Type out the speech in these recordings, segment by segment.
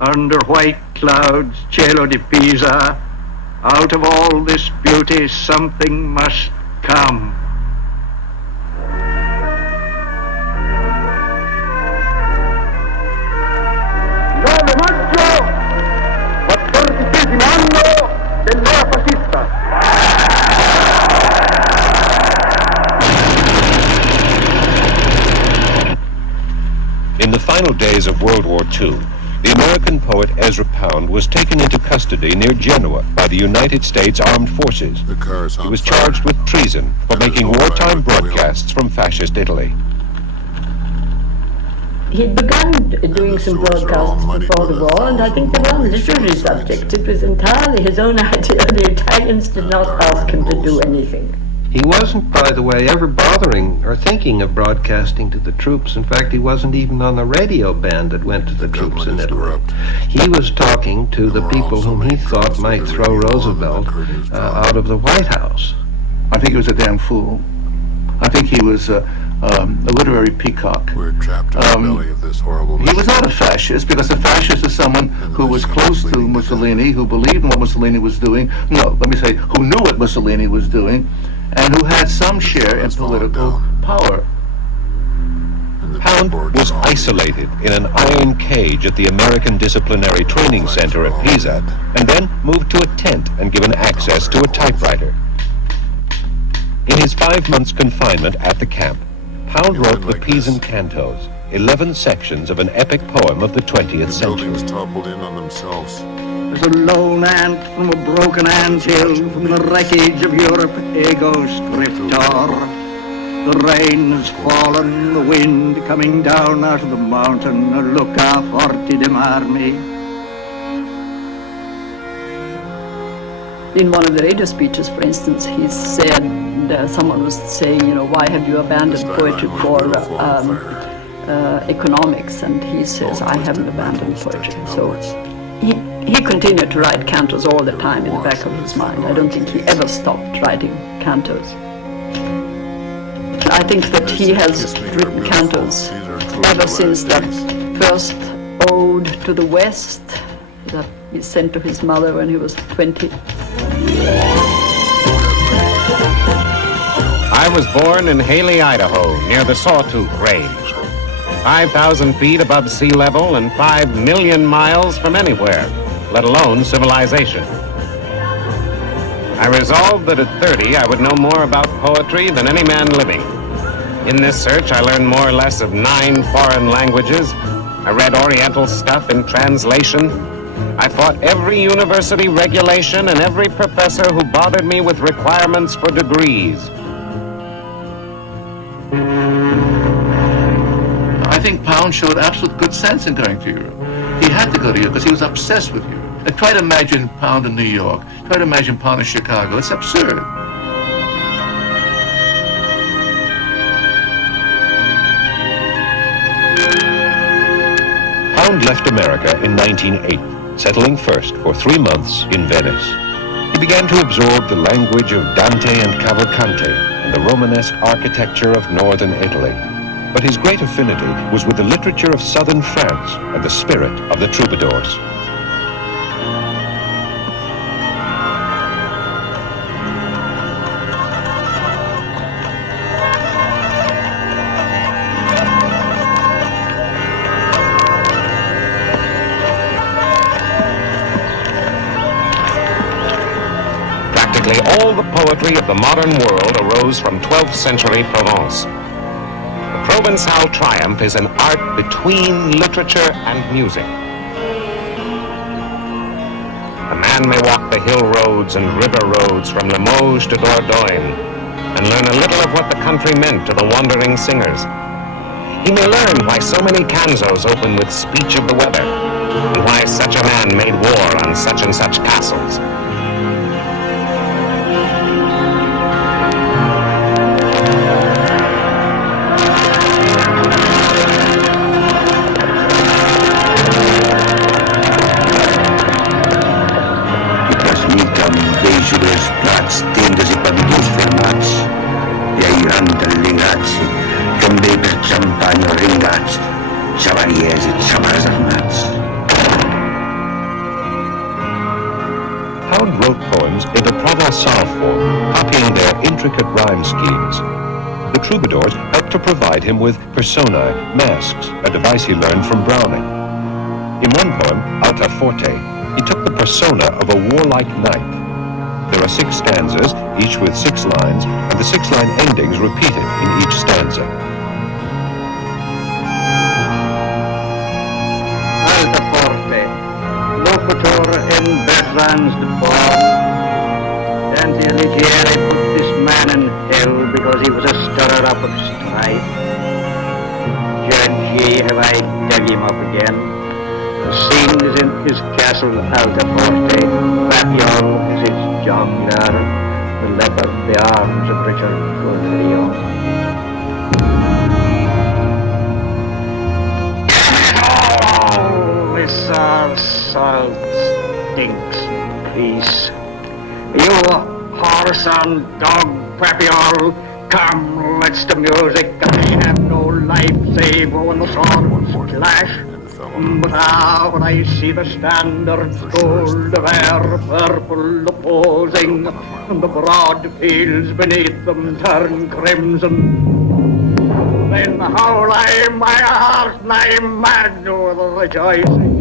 under white clouds, cielo di Pisa, out of all this beauty something must come. In the final days of World War II, the American poet Ezra Pound was taken into custody near Genoa by the United States Armed Forces. He was charged with treason for making wartime broadcasts from fascist Italy. He'd begun doing some broadcasts before the war, and I think they were on literary subjects. It was entirely his own idea. The Italians did not ask him to do anything. He wasn't, by the way, ever bothering or thinking of broadcasting to the troops. In fact, he wasn't even on the radio band that went to the troops in Italy. He was talking to the people whom he thought might throw Roosevelt out of the White House. I think he was a damn fool. I think he was a literary peacock. We're trapped in the belly of this horrible machine. He was not a fascist, because a fascist is someone who was close to Mussolini, who believed in what Mussolini was doing. No, let me say, who knew what Mussolini was doing, and who had some share in political power. Pound was isolated in an iron cage at the American Disciplinary Training Center at Pisa, and then moved to a tent and given access to a typewriter. In his 5 months' confinement at the camp, Pound wrote the Pisan Cantos, 11 sections of an epic poem of the 20th century. Buildings toppled in on themselves. As a lone ant from a broken anthill, from the wreckage of Europe, ego scriptor. The rain has fallen, the wind coming down out of the mountain, Luca forti de marmi. In one of the radio speeches, for instance, he said, someone was saying, why have you abandoned poetry for economics? And he says, I haven't abandoned poetry. So he continued to write cantos all the time in the back of his mind. I don't think he ever stopped writing cantos. I think that he has written cantos ever since that first ode to the West that he sent to his mother when he was 20. I was born in Haley, Idaho, near the Sawtooth Range, 5,000 feet above sea level and 5 million miles from anywhere, let alone civilization. I resolved that at 30 I would know more about poetry than any man living. In this search I learned more or less of 9 foreign languages. I read Oriental stuff in translation. I fought every university regulation and every professor who bothered me with requirements for degrees. I think Pound showed absolute good sense in going to Europe. He had to go to Europe because he was obsessed with Europe. And try to imagine Pound in New York. Try to imagine Pound in Chicago. It's absurd. Pound left America in 1908, settling first for 3 months in Venice. He began to absorb the language of Dante and Cavalcante and the Romanesque architecture of northern Italy. But his great affinity was with the literature of southern France and the spirit of the troubadours. All the poetry of the modern world arose from 12th century Provence. The Provençal triumph is an art between literature and music. A man may walk the hill roads and river roads from Limoges to Dordogne and learn a little of what the country meant to the wandering singers. He may learn why so many canzos open with speech of the weather and why such a man made war on such and such castles. Tendes e paviments fermats, e ai grandi allegati, tombei per champagne ringats, xavaliers e xavars armats. Pound wrote poems in the Provençal form, copying their intricate rhyme schemes. The troubadours helped to provide him with personae, masks, a device he learned from Browning. In one poem, Alta Forte, he took the persona of a warlike knight. There are 6 stanzas, each with 6 lines, and the 6-line endings repeated in each stanza. Alta Forte, locutor in Bertrand's deform. Dante Alighieri put this man in hell because he was a stirrer up of strife. Judge ye, have I dug him up again? The scene is in his castle Alta Forte. Fabiol is his jongleur, the leopard, the arms of Richard Coeur de Lion. Oh, this our salt stinks peace. You horse and dog, Fabiol, come, let's the music. I have no life save when the swords clash. But now when I see the standards gold of air, purple opposing, and the broad fields beneath them turn crimson, then howl I my heart nigh mad with rejoicing.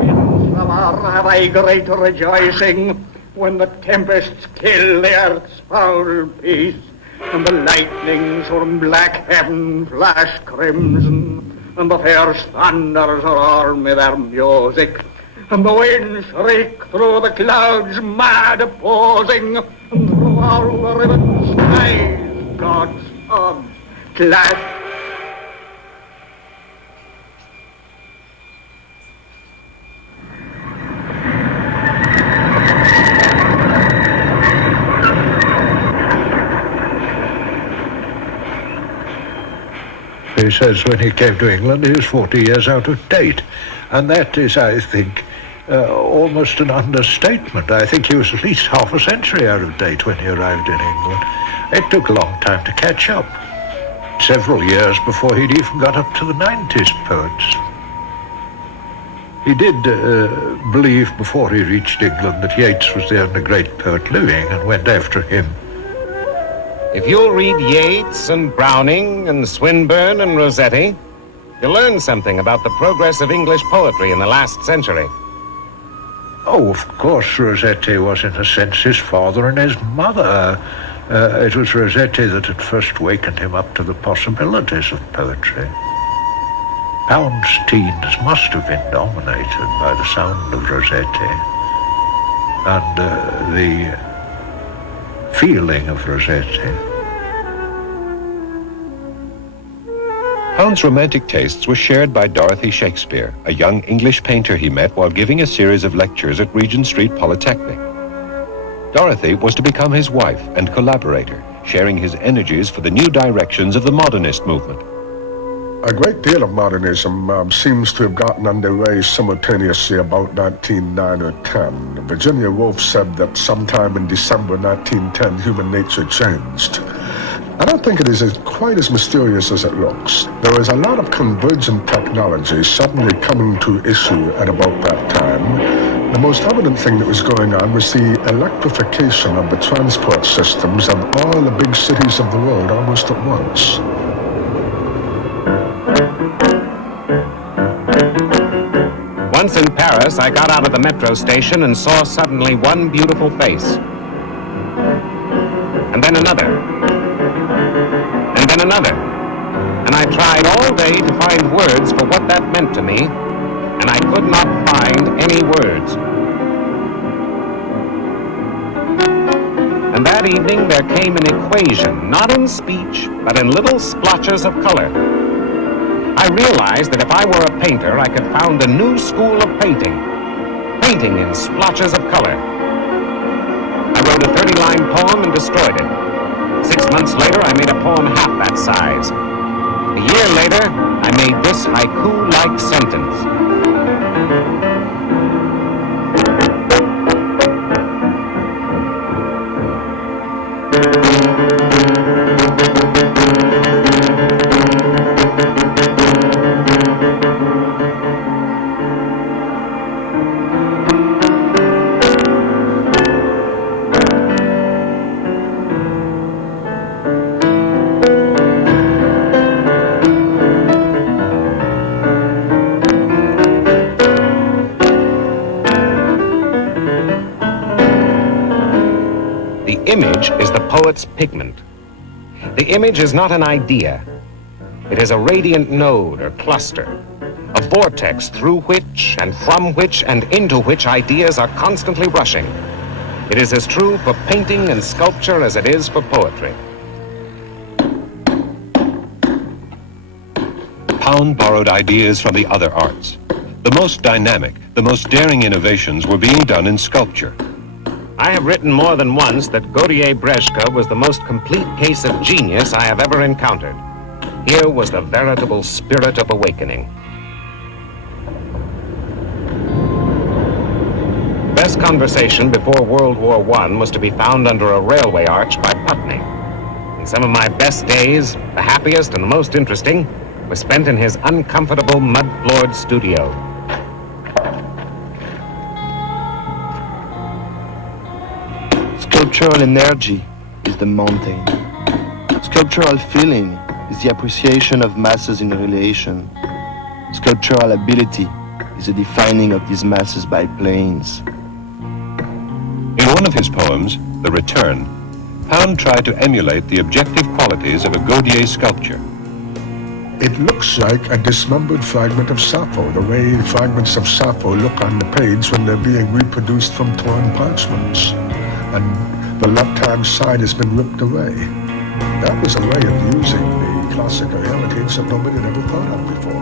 In summer have I great rejoicing, when the tempests kill the earth's foul peace, and the lightnings from black heaven flash crimson, and the fierce thunders arm me their music, and the winds shriek through the clouds mad opposing, and through all the riven skies God's odds clash. He says when he came to England he was 40 years out of date, and that is, I think, almost an understatement. I think he was at least half a century out of date when he arrived in England. It took a long time to catch up, several years before he'd even got up to the 90s poets. He did believe before he reached England that Yeats was the only great poet living, and went after him. If you'll read Yeats and Browning and Swinburne and Rossetti, you'll learn something about the progress of English poetry in the last century. Oh, of course, Rossetti was in a sense his father and his mother. It was Rossetti that had first wakened him up to the possibilities of poetry. Pound's teens must have been dominated by the sound of Rossetti and the feeling of Rossetti. Pound's romantic tastes were shared by Dorothy Shakespeare, a young English painter he met while giving a series of lectures at Regent Street Polytechnic. Dorothy was to become his wife and collaborator, sharing his energies for the new directions of the modernist movement. A great deal of modernism seems to have gotten underway simultaneously about 1909 or 10. Virginia Woolf said that sometime in December 1910, human nature changed. I don't think it is quite as mysterious as it looks. There was a lot of convergent technology suddenly coming to issue at about that time. The most evident thing that was going on was the electrification of the transport systems of all the big cities of the world almost at once. Once in Paris, I got out of the metro station and saw suddenly one beautiful face. And then another. And then another. And I tried all day to find words for what that meant to me, and I could not find any words. And that evening there came an equation, not in speech, but in little splotches of color. I realized that if I were a painter, I could found a new school of painting in splotches of color. I wrote a 30-line poem and destroyed it. 6 months later, I made a poem half that size. A year later, I made this haiku-like sentence. image is the poet's pigment. The image is not an idea. It is a radiant node or cluster, a vortex through which and from which and into which ideas are constantly rushing. It is as true for painting and sculpture as it is for poetry. Pound borrowed ideas from the other arts. The most dynamic, the most daring innovations were being done in sculpture. I have written more than once that Godziej-Brzeźka was the most complete case of genius I have ever encountered. Here was the veritable spirit of awakening. Best conversation before World War I was to be found under a railway arch by Putney. And some of my best days, the happiest and the most interesting, were spent in his uncomfortable mud-floored studio. Sculptural energy is the mountain. Sculptural feeling is the appreciation of masses in relation. Sculptural ability is the defining of these masses by planes. In one of his poems, The Return, Pound tried to emulate the objective qualities of a Godziej sculpture. It looks like a dismembered fragment of Sappho, the way fragments of Sappho look on the page when they're being reproduced from torn parchments. And the left-hand side has been ripped away. That was a way of using the classical heritage that nobody had ever thought of before.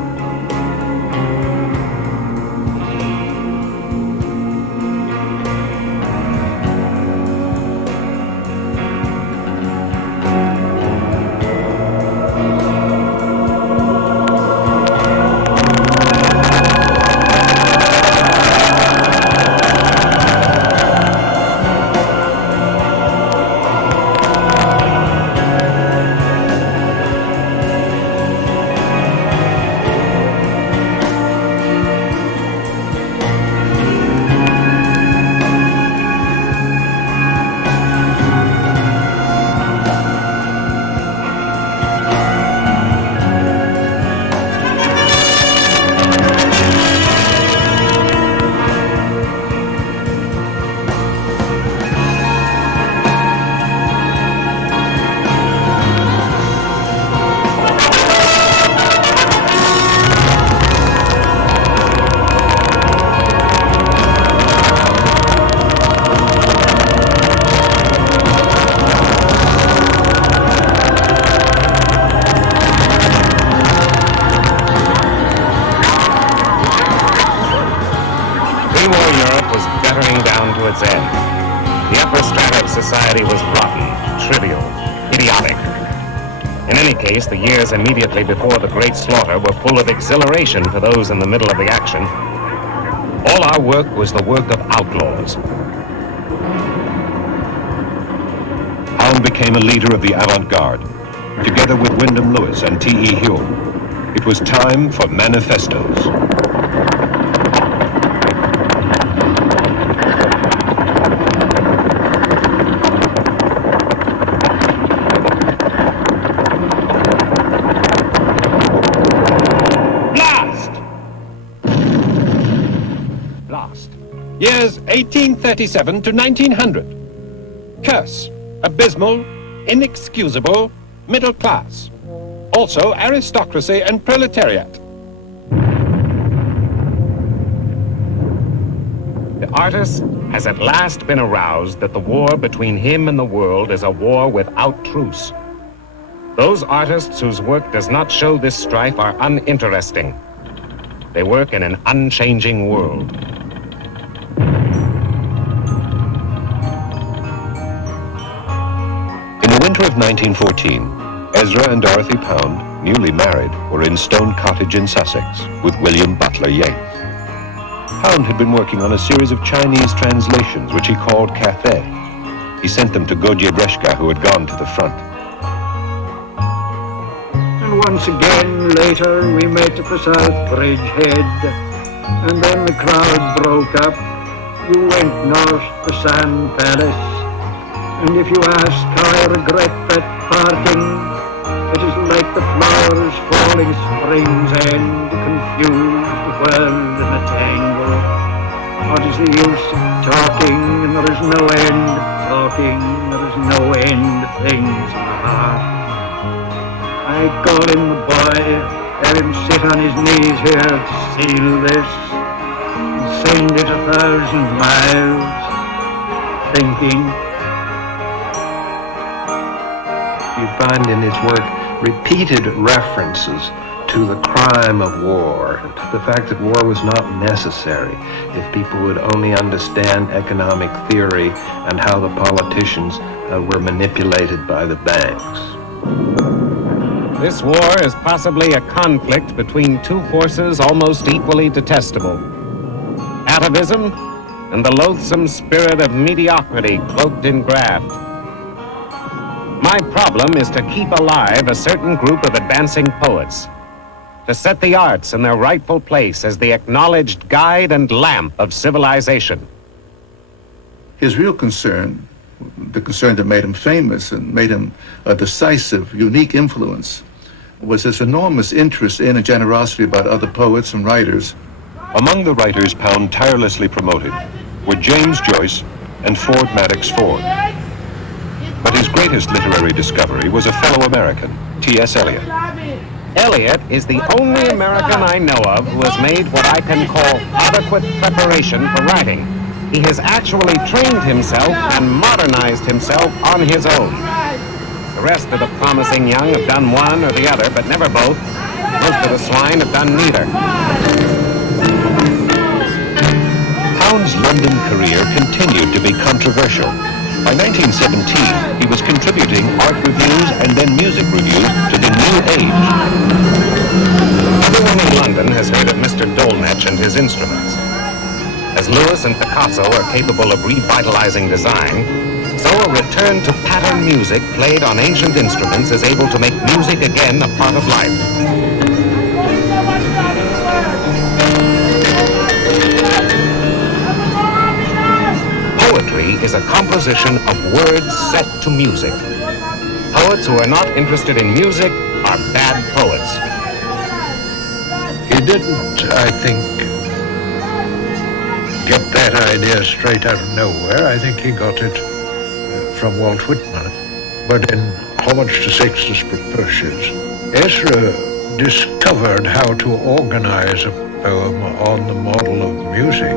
its end. The upper strata of society was rotten, trivial, idiotic. In any case, the years immediately before the Great Slaughter were full of exhilaration for those in the middle of the action. All our work was the work of outlaws. Pound became a leader of the avant-garde, together with Wyndham Lewis and T.E. Hume. It was time for manifestos. Years 1837 to 1900. Curse, abysmal, inexcusable, middle class. Also aristocracy and proletariat. The artist has at last been aroused that the war between him and the world is a war without truce. Those artists whose work does not show this strife are uninteresting. They work in an unchanging world. Of 1914, Ezra and Dorothy Pound, newly married, were in Stone Cottage in Sussex with William Butler Yeats. Pound had been working on a series of Chinese translations which he called Cathay. He sent them to Godziej-Brzeźka, who had gone to the front. And once again, later, we met at the South Bridge Head, and then the crowd broke up. You went north to Sand Palace. And if you ask how I regret that parting, it is like the flowers falling spring's end to confuse the world in a tangle. What is the use of talking, and there is no end of talking, there is no end of things in the heart. I call him the boy, have him sit on his knees here to seal this, and send it 1,000 miles, thinking. You find in his work repeated references to the crime of war, to the fact that war was not necessary if people would only understand economic theory and how the politicians were manipulated by the banks. This war is possibly a conflict between two forces almost equally detestable: atavism and the loathsome spirit of mediocrity cloaked in graft. My problem is to keep alive a certain group of advancing poets, to set the arts in their rightful place as the acknowledged guide and lamp of civilization. His real concern, the concern that made him famous and made him a decisive, unique influence, was his enormous interest in and generosity about other poets and writers. Among the writers Pound tirelessly promoted were James Joyce and Ford Madox Ford. But his greatest literary discovery was a fellow American, T.S. Eliot. Eliot is the only American I know of who has made what I can call adequate preparation for writing. He has actually trained himself and modernized himself on his own. The rest of the promising young have done one or the other, but never both. Most of the swine have done neither. Pound's London career continued to be controversial. By 1917, he was contributing art reviews and then music reviews to the New Age. Everyone in London has heard of Mr. Dolmetsch and his instruments. As Lewis and Picasso are capable of revitalizing design, so a return to pattern music played on ancient instruments is able to make music again a part of life. Poetry is a composition of words set to music. Poets who are not interested in music are bad poets. He didn't, I think, get that idea straight out of nowhere. I think he got it from Walt Whitman. But in Homage to Shakespeare's Properties, Ezra discovered how to organize a poem on the model of music,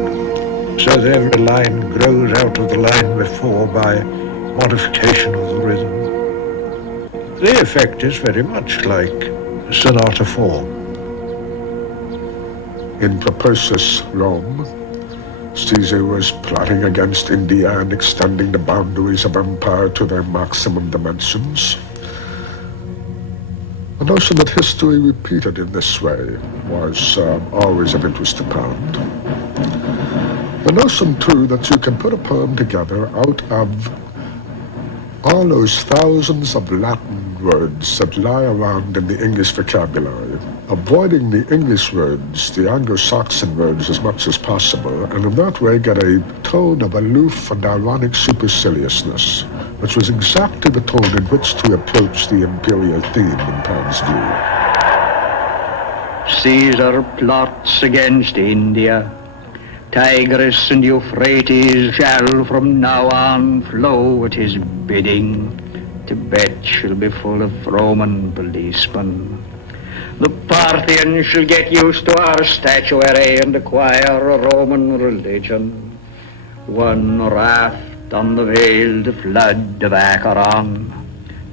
so that every line grows out of the line before by modification of the rhythm. The effect is very much like sonata form. In Propertius, Rome, Caesar was plotting against India and extending the boundaries of empire to their maximum dimensions. The notion that history repeated in this way was always of interest to Pound. The notion, too, that you can put a poem together out of all those thousands of Latin words that lie around in the English vocabulary, avoiding the English words, the Anglo-Saxon words as much as possible, and in that way get a tone of aloof and ironic superciliousness, which was exactly the tone in which to approach the imperial theme in Pound's view. Caesar plots against India. Tigris and Euphrates shall from now on flow at his bidding. Tibet shall be full of Roman policemen. The Parthians shall get used to our statuary and acquire a Roman religion. One raft on the veiled flood of Acheron,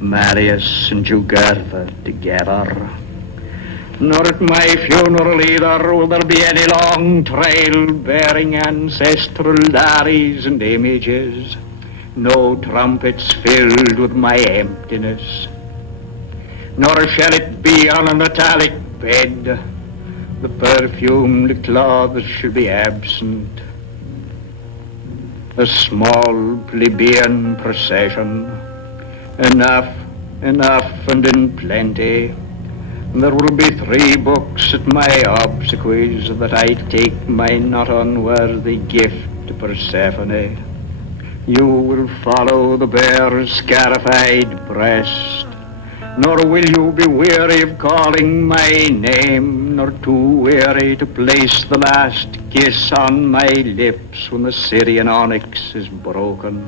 Marius and Jugurtha together. Nor at my funeral either will there be any long trail bearing ancestral lares and images, no trumpets filled with my emptiness. Nor shall it be on an italic bed, the perfumed cloths shall be absent. A small plebeian procession, enough and in plenty. There will be 3 books at my obsequies that I take my not unworthy gift to Persephone. You will follow the bare scarified breast, Nor will you be weary of calling my name, nor too weary to place the last kiss on my lips when the Syrian onyx is broken.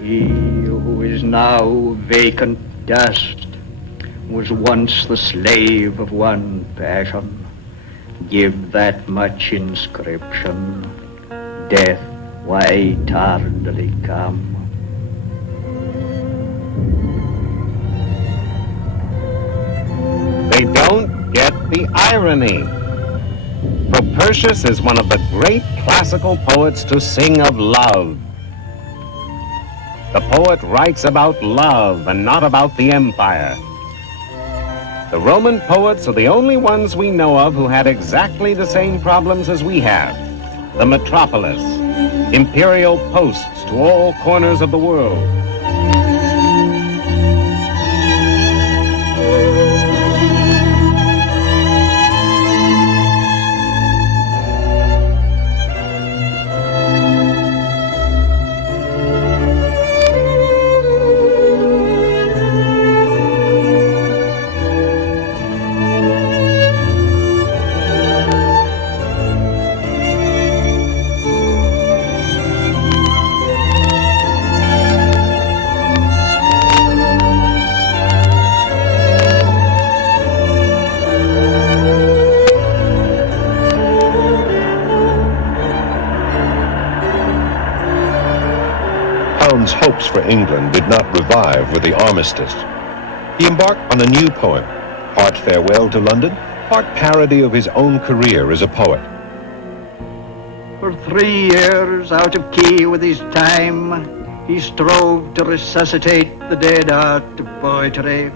He who is now vacant dust was once the slave of one passion. Give that much inscription, death, why tardily come? They don't get the irony. Propertius is one of the great classical poets to sing of love. The poet writes about love and not about the empire. The Roman poets are the only ones we know of who had exactly the same problems as we have. The metropolis, imperial posts to all corners of the world. Pound's hopes for England did not revive with the armistice. He embarked on a new poem, part farewell to London, part parody of his own career as a poet. For 3 years out of key with his time, he strove to resuscitate the dead art of poetry,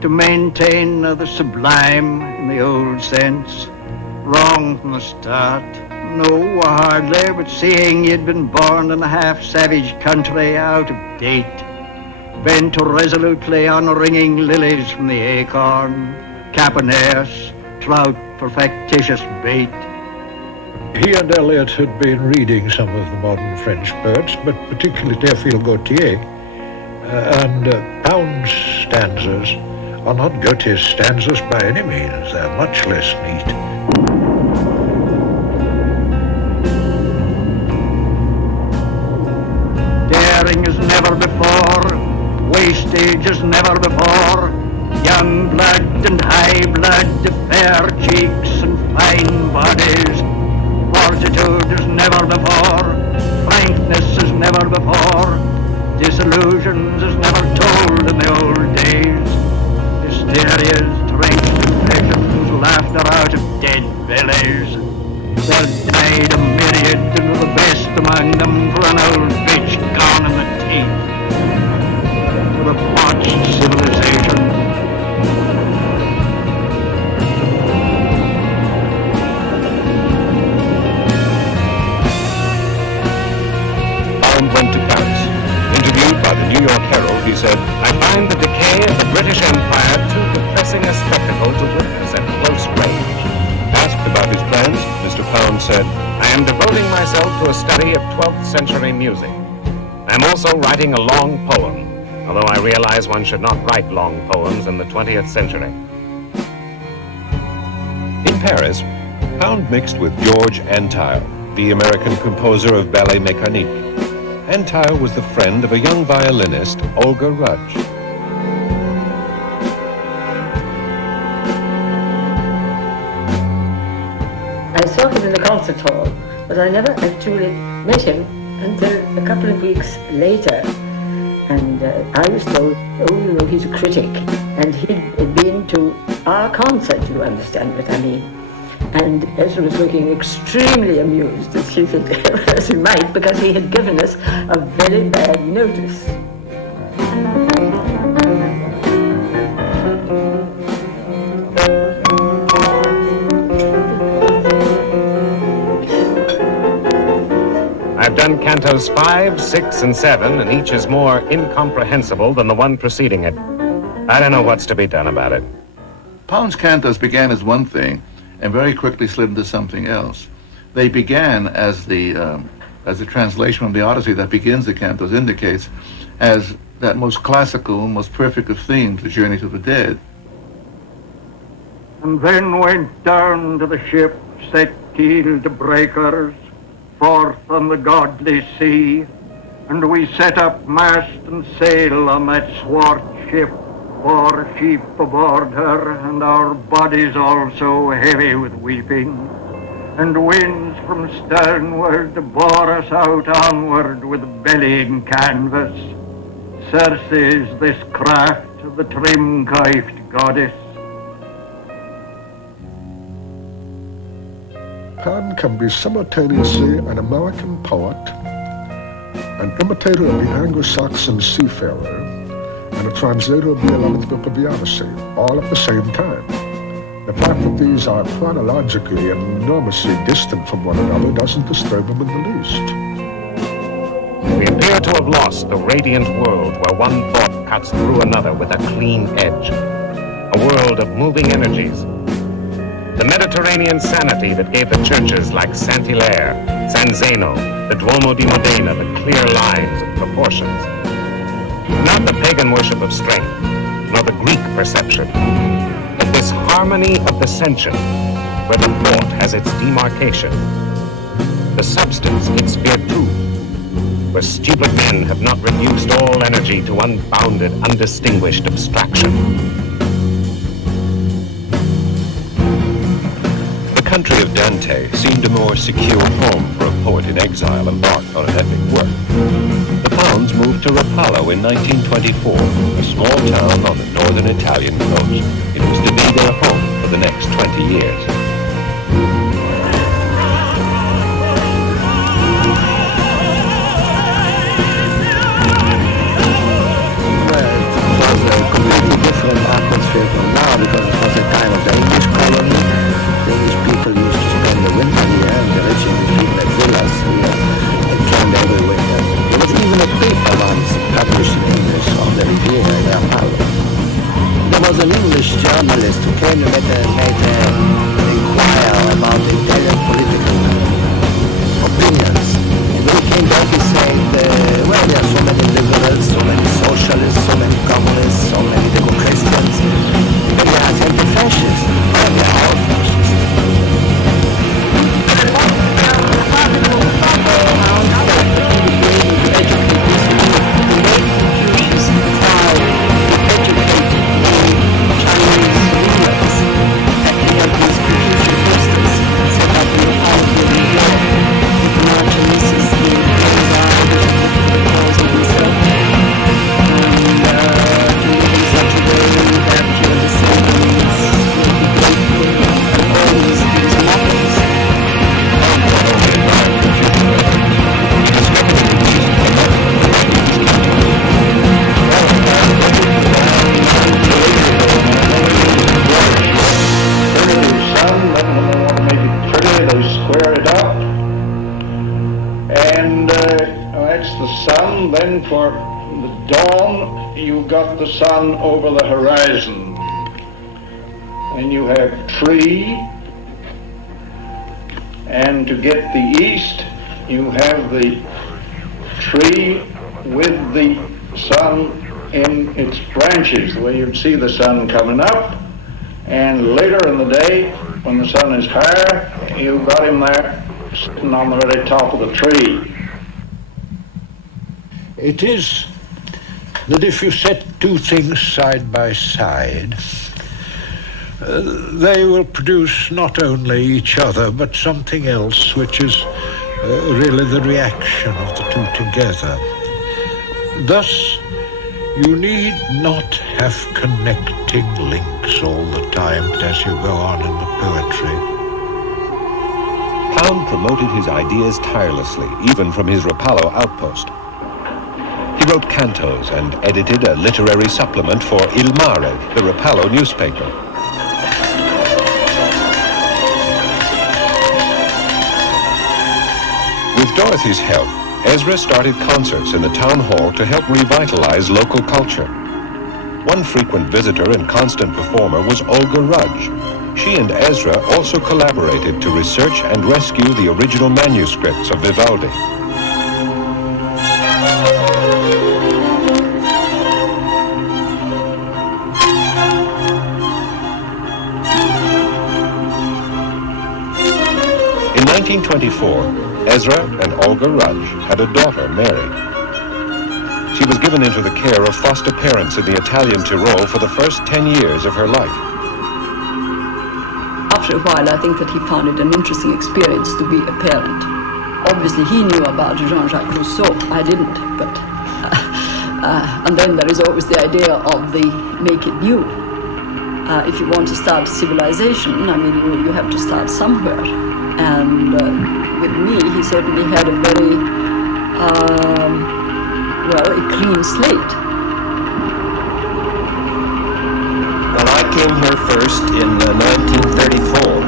to maintain the sublime in the old sense. Wrong from the start. No, hardly, but seeing he'd been born in a half-savage country, out of date, bent resolutely on wringing lilies from the acorn, caponeus, trout for factitious bait. He and Eliot had been reading some of the modern French poets, but particularly Théophile Gautier, and Pound's stanzas are not Gautier's stanzas by any means. They're much less neat. Daring as never before, wastage as never before, young blood and high blood, fair cheeks and fine bodies, fortitude as never before, frankness as never before, disillusions as never told in the old days, hysterias, drenched impressions, laughter out of dead bellies. There died a myriad, and were the best among them for an old bitch gone in the teeth. For a botched civilization. Pound went to Paris. Interviewed by the New York Herald, he said, I find the decay of the British Empire too depressing a spectacle to witness at close range. asked about his plans, Mr. Pound said, I am devoting myself to a study of 12th century music. I am also writing a long poem, although I realize one should not write long poems in the 20th century. In Paris, Pound mixed with George Antheil, the American composer of Ballet Mécanique. Antheil was the friend of a young violinist, Olga Rudge. I saw him in the concert hall, but I never actually met him until a couple of weeks later. And I was told, oh, you know, he's a critic. And he'd been to our concert, you understand what I mean. And Ezra was looking extremely amused, as he might, because he had given us a very bad notice. I've done cantos 5, 6, and 7, and each is more incomprehensible than the one preceding it. I don't know what's to be done about it. Pound's cantos began as one thing and very quickly slid into something else. They began as the translation from the Odyssey that begins the cantos indicates, as that most classical, most perfect of themes, the journey to the dead. And then went down to the ship, set keel to breakers, forth on the godly sea, and we set up mast and sail on that swart ship, 4 sheep aboard her, and our bodies also heavy with weeping. And winds from sternward bore us out onward with bellying canvas. Circe's this craft, the trim-coifed goddess. Pound can be simultaneously an American poet, an imitator of the Anglo-Saxon seafarer, and a translator of the 11th book of the Odyssey, all at the same time. The fact that these are chronologically enormously distant from one another doesn't disturb him in the least. We appear to have lost the radiant world where one thought cuts through another with a clean edge. A world of moving energies. The Mediterranean sanity that gave the churches like Saint-Hilaire, San Zeno, the Duomo di Modena the clear lines and proportions. Not the pagan worship of strength, nor the Greek perception, but this harmony of the sentient, where the thought has its demarcation, the substance its virtu, where stupid men have not reduced all energy to unbounded, undistinguished abstraction. The country of Dante seemed a more secure home for a poet in exile embarked on an epic work. The Pounds moved to Rapallo in 1924, a small town on the northern Italian coast. It was to be their home for the next 20 years. Well, it was a completely different atmosphere from now because it was a time of the English colony. The English people used to spend the winter here, and the rich English people had villas here. They came every winter. There was even a paper once published in English on the Riviera in Rapallo. There was an English journalist who came to made an inquire about the Italian political opinions. And when he came back, he said, well, there are so many liberals, so many socialists, so many communists, so many Christians, and there are anti-fascists. Well, they are all fascists. For the dawn, you got the sun over the horizon. Then you have tree, and to get the east, you have the tree with the sun in its branches, the way you'd see the sun coming up, and later in the day, when the sun is higher, you got him there sitting on the very top of the tree. It is that if you set two things side by side, they will produce not only each other, but something else, which is really the reaction of the two together. Thus, you need not have connecting links all the time as you go on in the poetry. Pound promoted his ideas tirelessly, even from his Rapallo outpost. He wrote cantos and edited a literary supplement for Il Mare, the Rapallo newspaper. With Dorothy's help, Ezra started concerts in the town hall to help revitalize local culture. One frequent visitor and constant performer was Olga Rudge. She and Ezra also collaborated to research and rescue the original manuscripts of Vivaldi. 1924, Ezra and Olga Rudge had a daughter, Mary. She was given into the care of foster parents in the Italian Tyrol for the first 10 years of her life. After a while, I think that he found it an interesting experience to be a parent. Obviously, he knew about Jean-Jacques Rousseau. I didn't, but... and then there is always the idea of the make it new. If you want to start civilization, I mean, you have to start somewhere. And with me, he certainly had a very, a clean slate. Well, I came here first in 1934,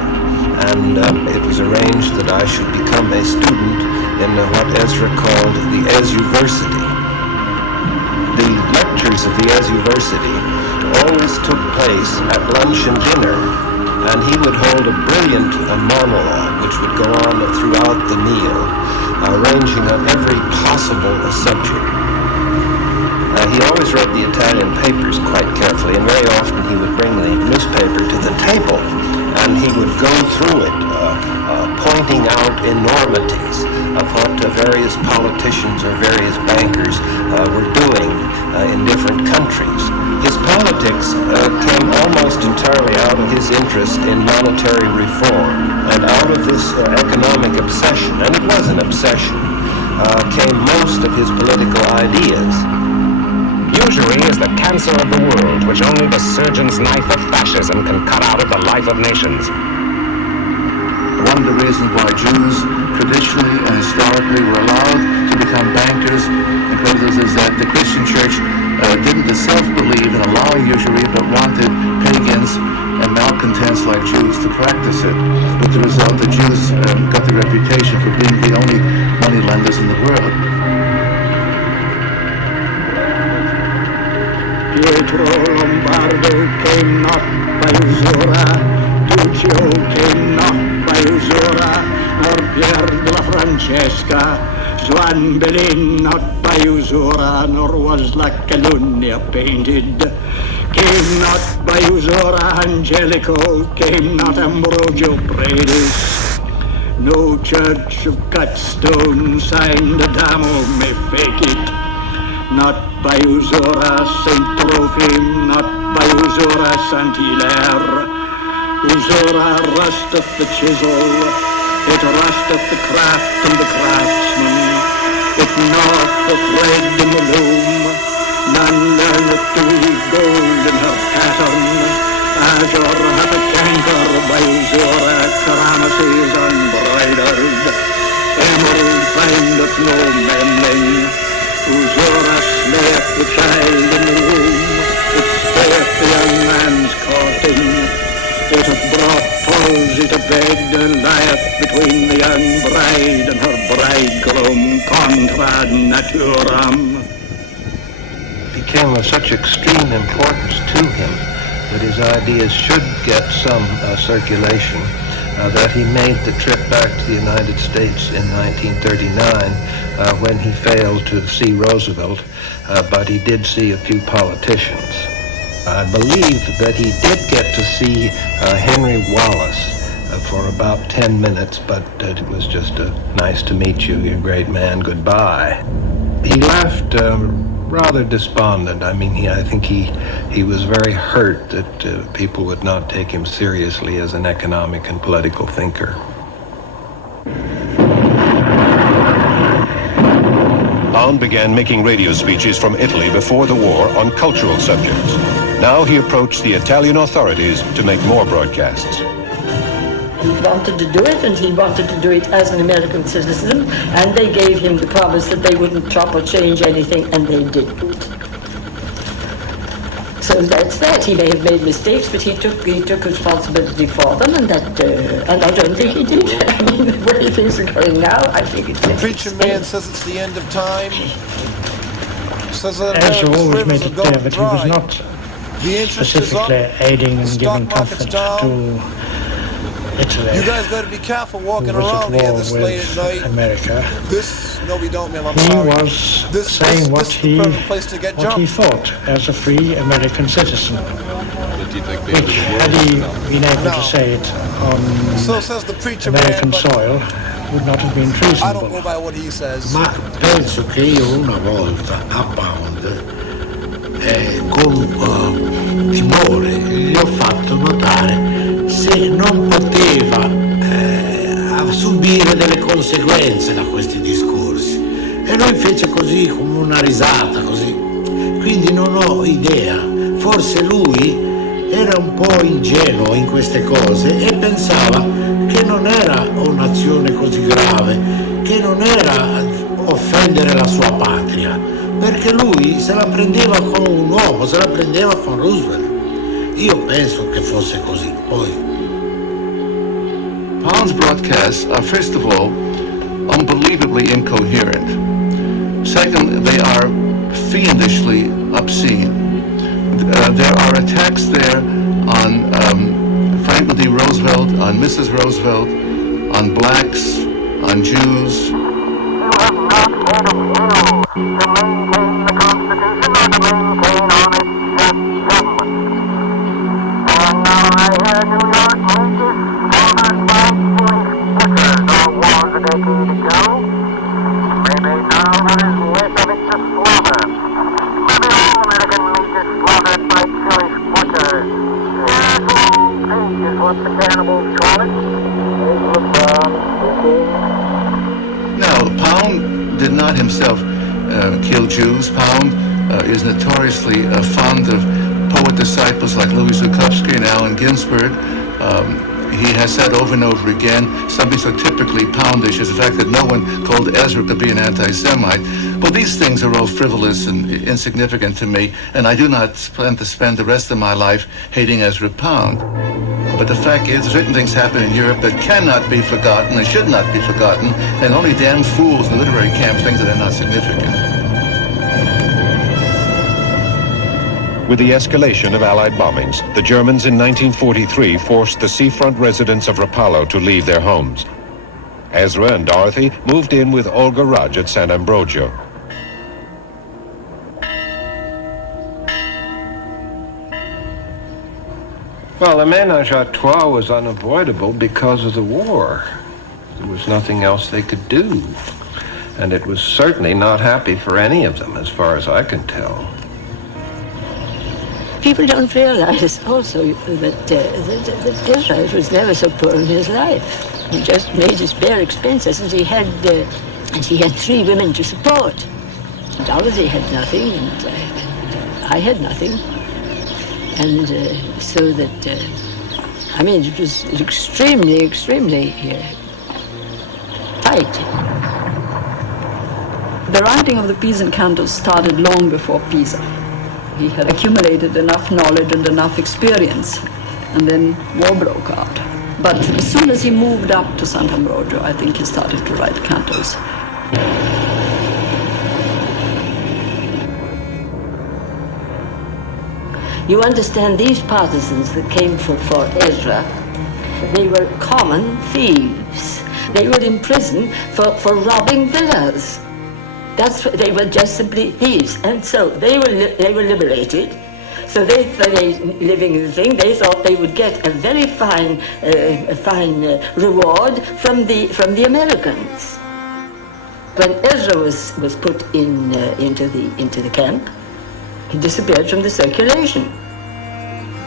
and it was arranged that I should become a student in what Ezra called the Ezuversity. The lectures of the Ezuversity always took place at lunch and dinner, and he would hold a brilliant monologue which would go on throughout the meal, ranging on every possible subject. He always read the Italian papers quite carefully, and very often he would bring the newspaper to the table, and he would go through it, pointing out enormities of what various politicians or various bankers were doing in different countries. His politics came almost entirely out of his interest in monetary reform, and out of this economic obsession, and it was an obsession, came most of his political ideas. Usury is the cancer of the world, which only the surgeon's knife of fascism can cut out of the life of nations. One of the reasons why Jews traditionally and historically were allowed to become bankers and creditors is that the Christian church didn't itself believe in allowing usury, but wanted pagans and malcontents like Jews to practice it. With the result, the Jews got the reputation for being the only money lenders in the world. Pietro Lombardo came not by usura, Duccio came not by usura, nor Pier della Francesca, Juan Bellin not by usura, nor was La Calunnia painted. Came not by usura Angelico, came not Ambrogio Predis. No church of cut stone signed Adamo may fake it. Not by usura Saint Trophime, not by usura Saint Hilaire. Usura rusteth the chisel, it rusteth the craft and the craftsman. It gnaweth the thread in the loom, none learneth to weave gold in her pattern. Azure hath a canker by usura, Karamas is unbridled. Emerald findeth no mending. Usura slayeth the child in the womb, it stayeth the young man's courting. It hath brought palsy to bed, lieth between the young bride and her bridegroom, contra naturam. It became of such extreme importance to him that his ideas should get some circulation, that he made the trip back to the United States in 1939 when he failed to see Roosevelt, but he did see a few politicians. I believe that he did get to see Henry Wallace for about 10 minutes, but it was just nice to meet you, you great man, goodbye. He left rather despondent. I mean, I think he was very hurt that people would not take him seriously as an economic and political thinker. Pound began making radio speeches from Italy before the war on cultural subjects. Now he approached the Italian authorities to make more broadcasts. He wanted to do it, and he wanted to do it as an American citizen, and they gave him the promise that they wouldn't chop or change anything, and they did. So that's that. He may have made mistakes, but he took responsibility for them, and I don't think he did. I mean, the way things are going now, I think it's... The preacher man says it's the end of time. Says that Ezra always made it clear that he was not specifically aiding and giving comfort to Italy. You guys better be careful walking around here this late at night. America. No, we don't, man. I'm he sorry. was saying what he thought as a free American citizen. which, had he been able to say it on So says the preacher American man, soil, would not have been I don't treasonable. go by what he says. Ma penso che io una volta a Pound con timore gli ho fatto notare se non poteva subire delle conseguenze da questi discorsi, e lui fece così come una risata così. Quindi non ho idea, forse lui era un po' ingenuo in queste cose e pensava che non era un'azione così grave, che non era offendere la sua patria, perché lui se la prendeva con un uomo, se la prendeva con Roosevelt. Io penso che fosse così. Poi Pound's broadcasts are, first of all, unbelievably incoherent. Second, they are fiendishly obscene. There are attacks there on Franklin D. Roosevelt, on Mrs. Roosevelt, on blacks, on Jews. It was not said of you to maintain the Constitution or to maintain honest self-government. And now I hear New York made this slaughtered by Jewish butchers, or was a decade ago. Maybe now there is less of it to slaughter. Maybe all American meat is slaughtered by Jewish butchers. Yes, all pig is what the cannibals call it. Ezra Pound speaking. No, Pound did not himself kill Jews. Pound is notoriously fond of poet disciples like Louis Zukowski and Allen Ginsberg. He has said over and over again something so typically Poundish as the fact that no one called Ezra to be an anti-Semite. Well, these things are all frivolous and insignificant to me, and I do not plan to spend the rest of my life hating Ezra Pound. But the fact is, certain things happen in Europe that cannot be forgotten and should not be forgotten, and only damn fools in the literary camps think that they're not significant. With the escalation of Allied bombings, the Germans in 1943 forced the seafront residents of Rapallo to leave their homes. Ezra and Dorothy moved in with Olga Rudge at San Ambrogio. Well, the ménage à trois was unavoidable because of the war. There was nothing else they could do. And it was certainly not happy for any of them, as far as I can tell. People don't realize also that Ezra was never so poor in his life. He just made his bare expenses, and he had 3 women to support. Dorothy had nothing, and I had nothing, and so that I mean, it was extremely, extremely tight. The writing of the Pisan cantos started long before Pisa. He had accumulated enough knowledge and enough experience, and then war broke out. But as soon as he moved up to Sant'Ambrogio, I think he started to write cantos. You understand, these partisans that came for Ezra, they were common thieves. They were in prison for robbing villas. They were just simply thieves, and so they were liberated. So they living in the thing. They thought they would get a very fine reward from the Americans. When Ezra was put into the camp, he disappeared from the circulation.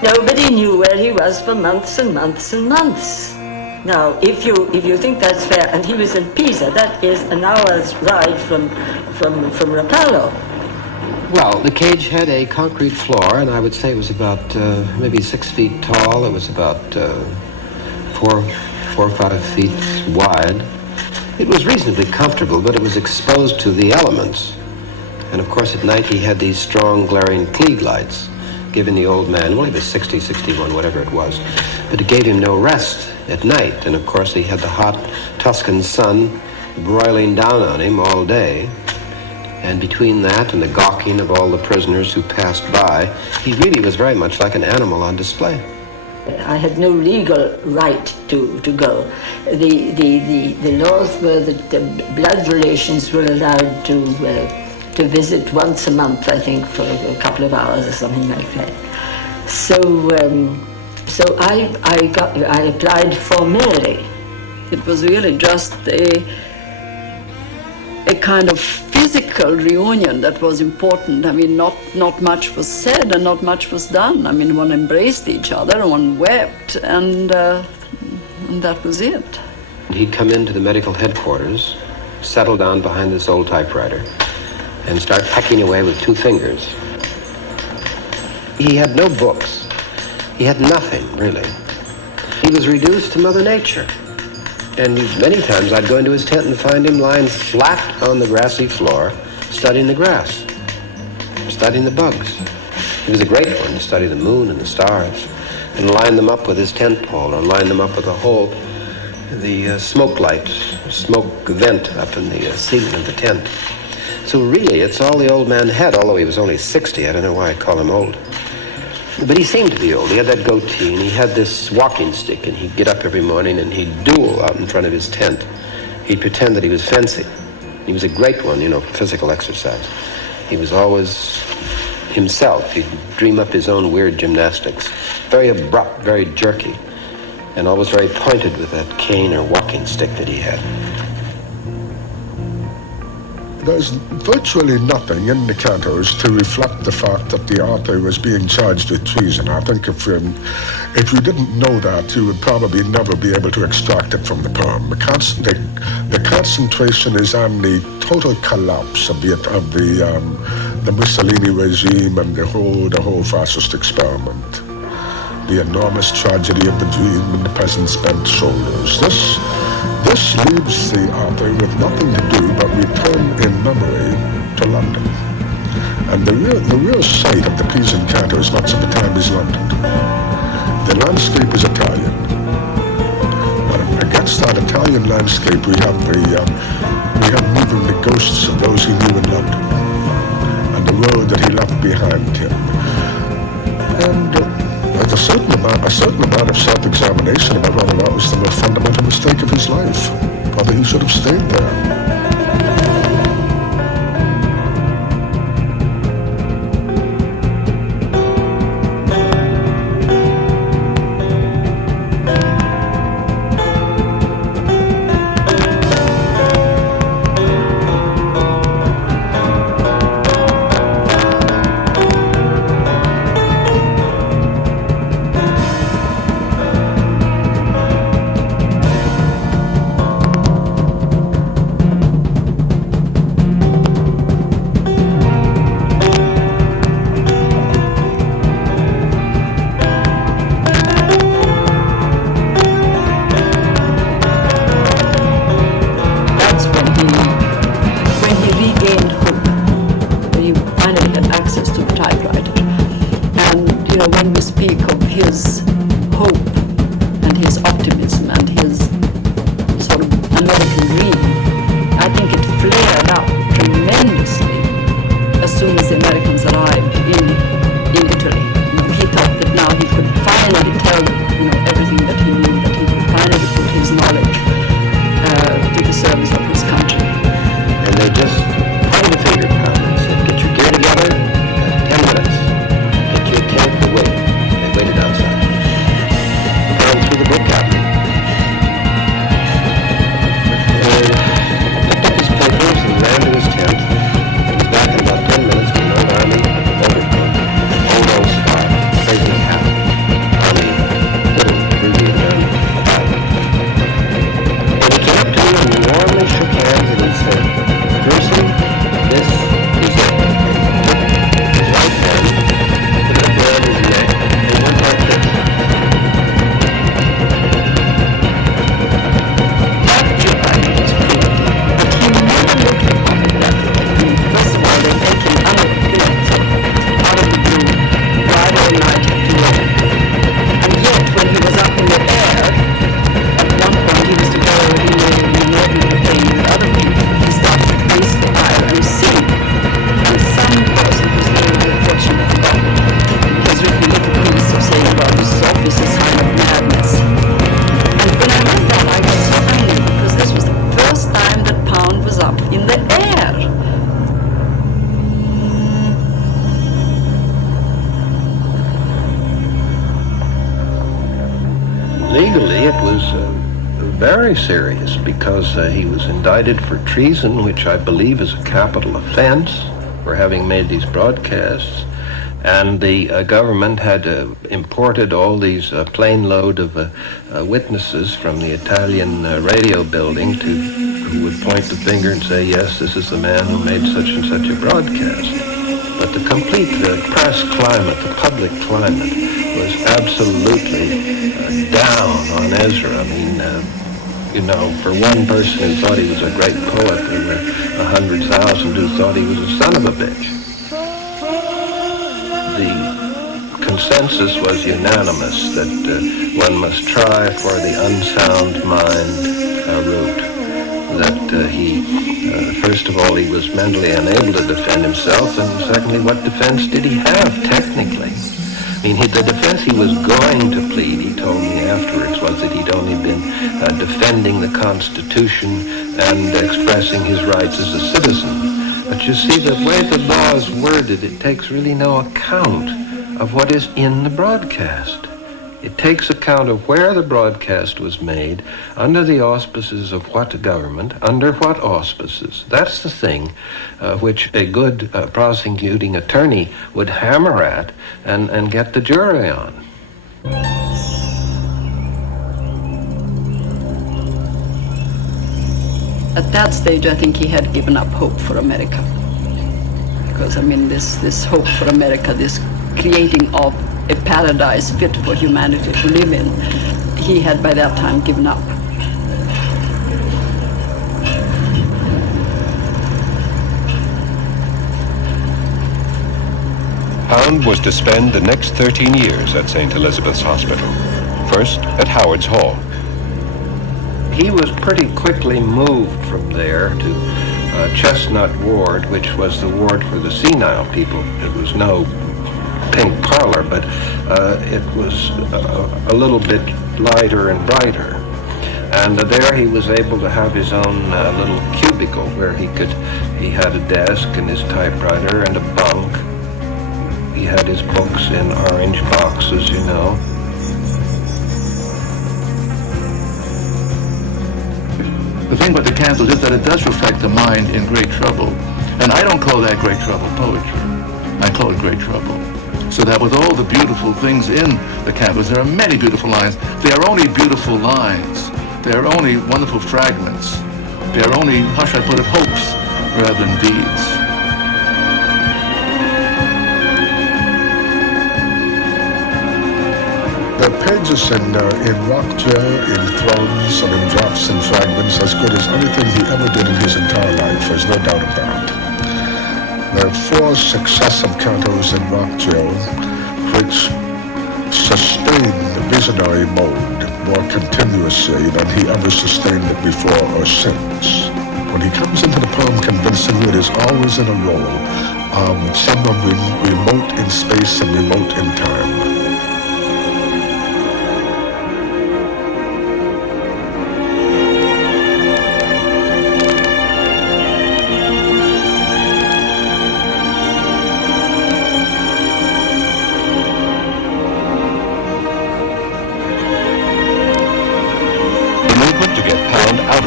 Nobody knew where he was for months and months and months. Now, if you think that's fair, and he was in Pisa, that is an hour's ride from Rapallo. Well, the cage had a concrete floor, and I would say it was about maybe 6 feet tall. It was about 4 or 5 feet wide. It was reasonably comfortable, but it was exposed to the elements. And of course, at night he had these strong, glaring Klieg lights, giving the old man, well, he was 60, 61, whatever it was, but it gave him no rest at night. And of course, he had the hot Tuscan sun broiling down on him all day. And between that and the gawking of all the prisoners who passed by, he really was very much like an animal on display. I had no legal right to go. The laws were that the blood relations were allowed to visit once a month, I think, for a couple of hours or something like that. So I applied for Mary. It was really just a kind of physical reunion that was important. I mean, not much was said and not much was done. I mean, one embraced each other and one wept, and that was it. He'd come into the medical headquarters, settle down behind this old typewriter, and start pecking away with 2 fingers. He had no books. He had nothing, really. He was reduced to Mother Nature. And many times I'd go into his tent and find him lying flat on the grassy floor, studying the grass, studying the bugs. He was a great one to study the moon and the stars, and line them up with his tent pole, or line them up with the smoke light, smoke vent up in the ceiling of the tent. So really, it's all the old man had, although he was only 60. I don't know why I'd call him old. But he seemed to be old. He had that goatee, and he had this walking stick, and he'd get up every morning, and he'd duel out in front of his tent. He'd pretend that he was fencing. He was a great one, for physical exercise. He was always himself. He'd dream up his own weird gymnastics. Very abrupt, very jerky, and always very pointed with that cane or walking stick that he had. There's virtually nothing in the cantos to reflect the fact that the author was being charged with treason. I think if you didn't know that, you would probably never be able to extract it from the poem. The concentration is on the total collapse of the Mussolini regime and the whole fascist experiment. The enormous tragedy of the dream and the peasant's bent shoulders. This leaves the author with nothing to do but return in memory to London. And the real site of the Pisan cantos much of the time is London. The landscape is Italian. But against that Italian landscape, we have even the ghosts of those he knew in London, and the road that he left behind him. And there's a certain amount of self-examination about whether that was the most fundamental mistake of his life, whether he should have stayed there. very serious because he was indicted for treason, which I believe is a capital offense for having made these broadcasts. And the government had imported all these plane load of witnesses from the Italian radio building who would point the finger and say, yes, this is the man who made such and such a broadcast. But the complete press climate, the public climate, was absolutely down on Ezra. I mean, for one person who thought he was a great poet, there were 100,000 who thought he was a son of a bitch. The consensus was unanimous that one must try for the unsound mind route. That first of all, he was mentally unable to defend himself, and secondly, what defense did he have technically? I mean, the defense he was going to plead, he told me afterwards, was that he'd only been defending the Constitution and expressing his rights as a citizen. But you see, the way the law is worded, it takes really no account of what is in the broadcast. It takes account of where the broadcast was made, under the auspices of what government, under what auspices. That's the thing which a good prosecuting attorney would hammer at and get the jury on. At that stage, I think he had given up hope for America. Because, I mean, this hope for America, this creating of a paradise fit for humanity to live in, he had by that time given up. Pound was to spend the next 13 years at St. Elizabeth's Hospital. First at Howard's Hall. He was pretty quickly moved from there to Chestnut Ward, which was the ward for the senile people. It was no pink parlor, but it was a little bit lighter and brighter. And there he was able to have his own little cubicle where he had a desk and his typewriter and a bunk. He had his books in orange boxes, you know. The thing about the candles is that it does reflect the mind in great trouble. And I don't call that great trouble poetry. I call it great trouble. So that with all the beautiful things in the canvas, there are many beautiful lines. They are only beautiful lines. They are only wonderful fragments. They are only, how should I put it, hopes rather than deeds. There are pages in Rockjaw, in Thrones, and in Drops and Fragments as good as anything he ever did in his entire life, there's no doubt of that. There are 4 successive cantos in Rockjaw which sustain the visionary mode more continuously than he ever sustained it before or since. When he comes into the poem convincingly, it is always in a role, somewhere remote in space and remote in time.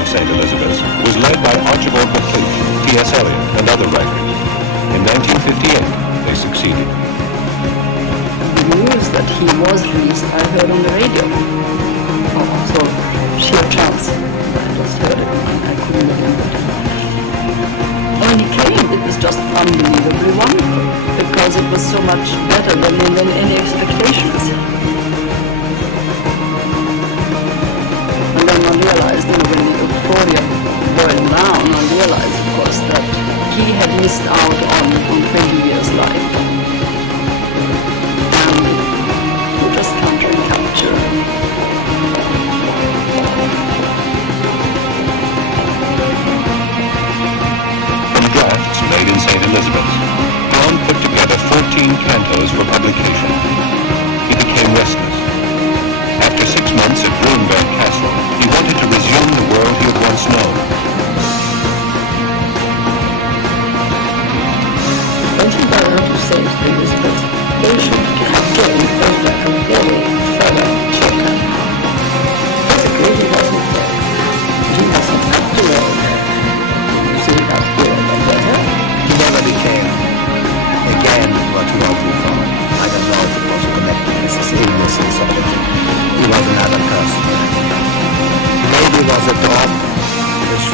St. Elizabeth's was led by Archibald MacLeish, T.S. Eliot, and other writers. In 1958, they succeeded. The news that he was released, I heard on the radio. So sheer chance. I just heard it and I couldn't believe it. When he came, it was just unbelievably wonderful because it was so much better than any expectations. And then one realized, when the euphoria burned down, one realized, of course, that he had missed out on 20 years' life. And you just can't recapture. From drafts made in St. Elizabeth's, Pound put together 14 cantos for publication. He became restless. After 6 months at Brunberg Castle, he wanted to resume the world he had once known. One thing I want to say is that they should capture in first like a very thorough check-up. That's a great development.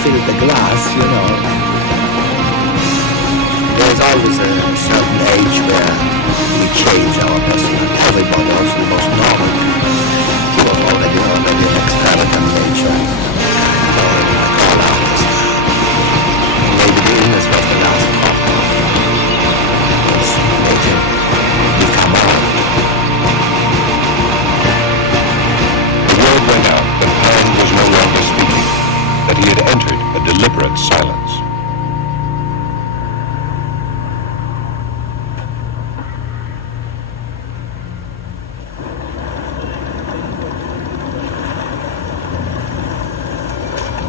fill the glass, you know. There's always a certain age where we change our personality. Everybody, also the most normal. He was already an extravagant nature. Maybe the illness was the last problem. Which made him become out. The word went out that Pound was no longer speaking, that he had entered a deliberate silence.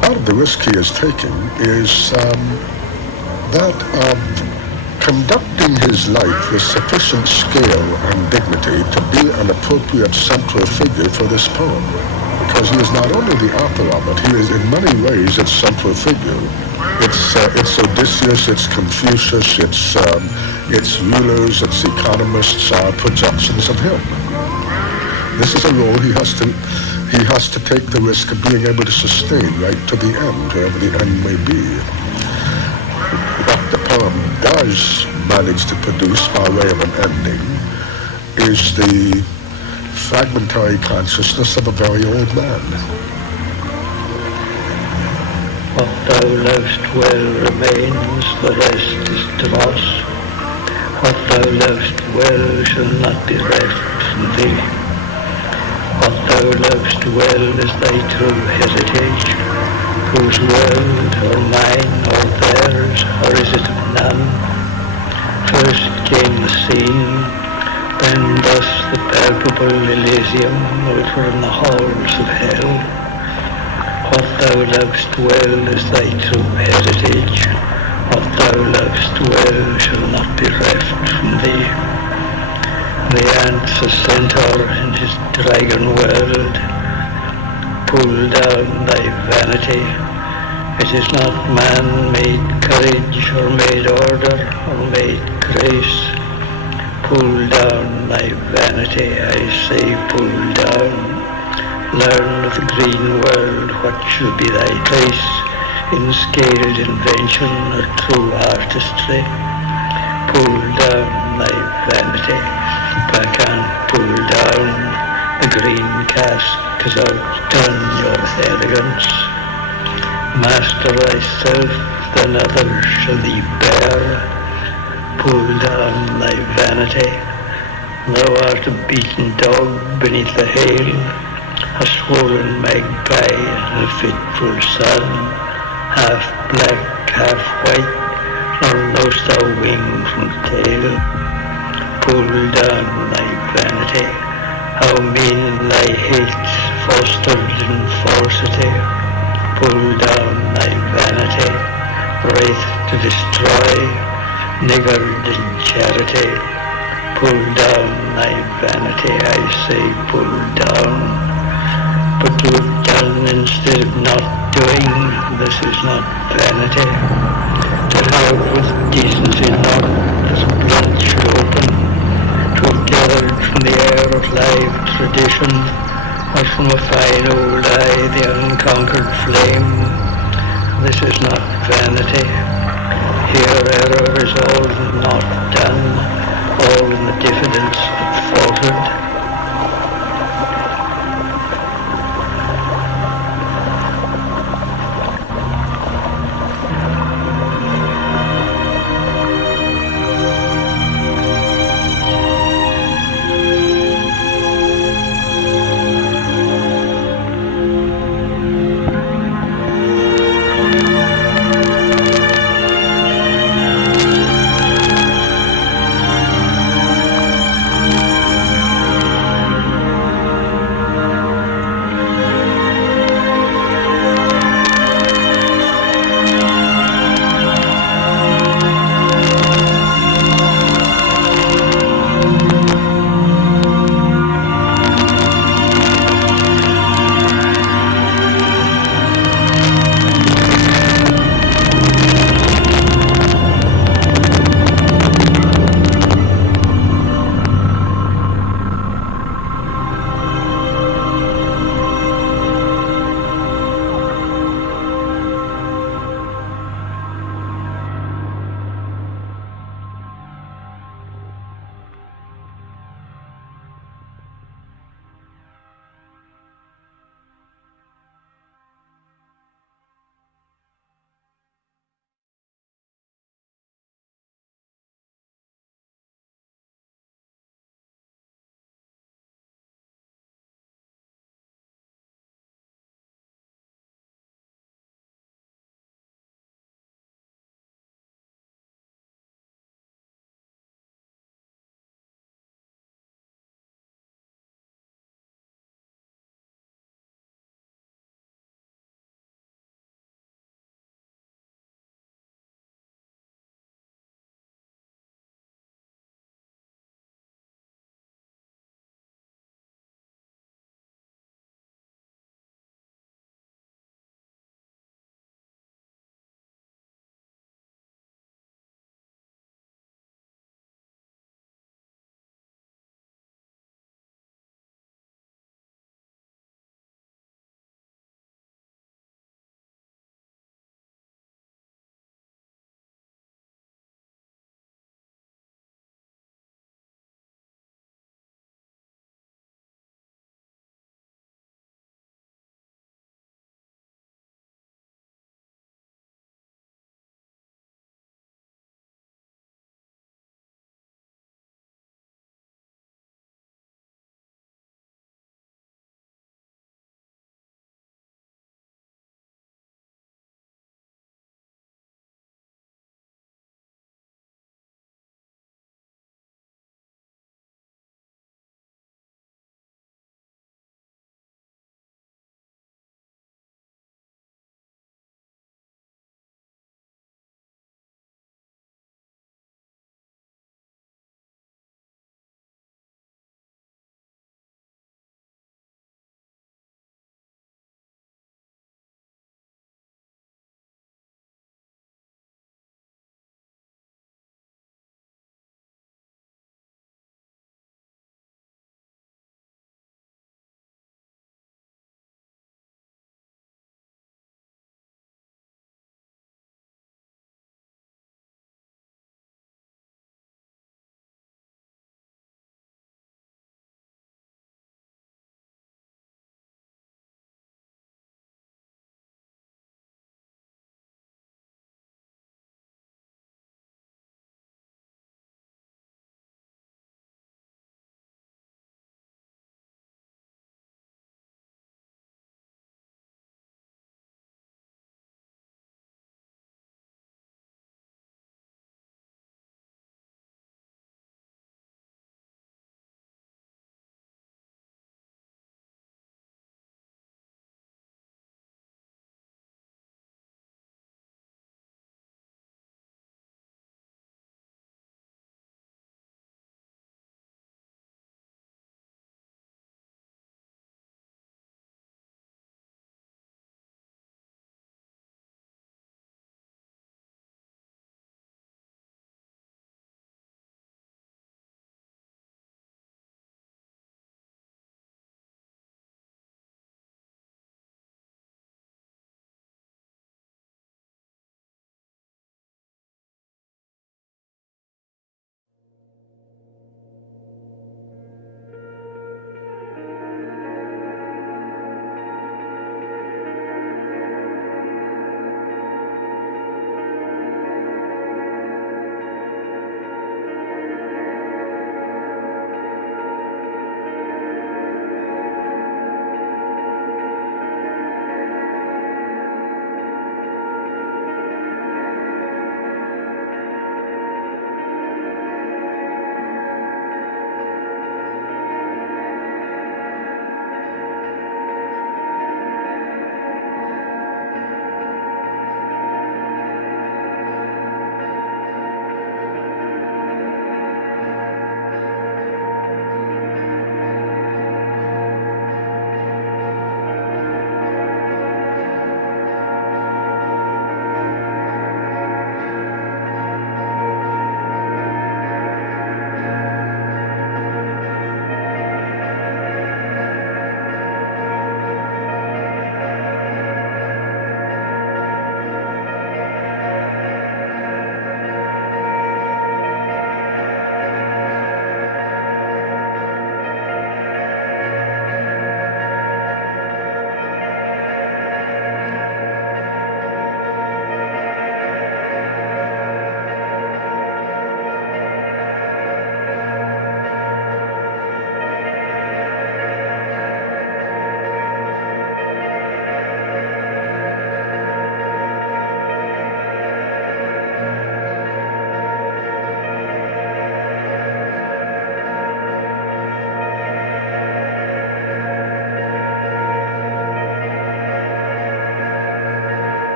Part of the risk he is taking is that of conducting his life with sufficient scale and dignity to be an appropriate central figure for this poem. Because he is not only the author of it, he is in many ways its central figure. It's Odysseus, it's Confucius, it's rulers, it's economists are projections of him. This is a role he has to take the risk of being able to sustain right to the end, wherever the end may be. What the poem does manage to produce by way of an ending is the fragmentary consciousness of a very old man. What thou lovest well remains, the rest is dross. What thou lovest well shall not be reft from thee. What thou lovest well is thy true heritage, whose world, or mine, or theirs, or is it of none? First came the scene, when thus the palpable Elysium over in the halls of hell. What thou lovest well is thy true heritage, what thou lovest well shall not be reft from thee. The ant's a centaur in his dragon world, pull down thy vanity. It is not man made courage, or made order, or made grace. Pull down thy vanity, I say pull down. Learn of the green world what should be thy place in scaled invention or true artistry. Pull down thy vanity, backhand pull down. The green cask has outdone your arrogance. Master thyself, then others shall thee bear. Pull down thy vanity. Thou art a beaten dog beneath the hail, a swollen magpie in a fitful sun, half black, half white, nor knowst thou wing from tail. Pull down thy vanity. How mean thy hate, fostered in falsity. Pull down thy vanity, wraith to destroy, niggard in charity. Pull down thy vanity, I say pull down. But to have done instead of not doing, this is not vanity. To have with decency not this blunt should open, to have gathered from the air of live tradition, as from a fine old eye the unconquered flame. This is not vanity. Here error is all not done, all in the diffidence that faltered.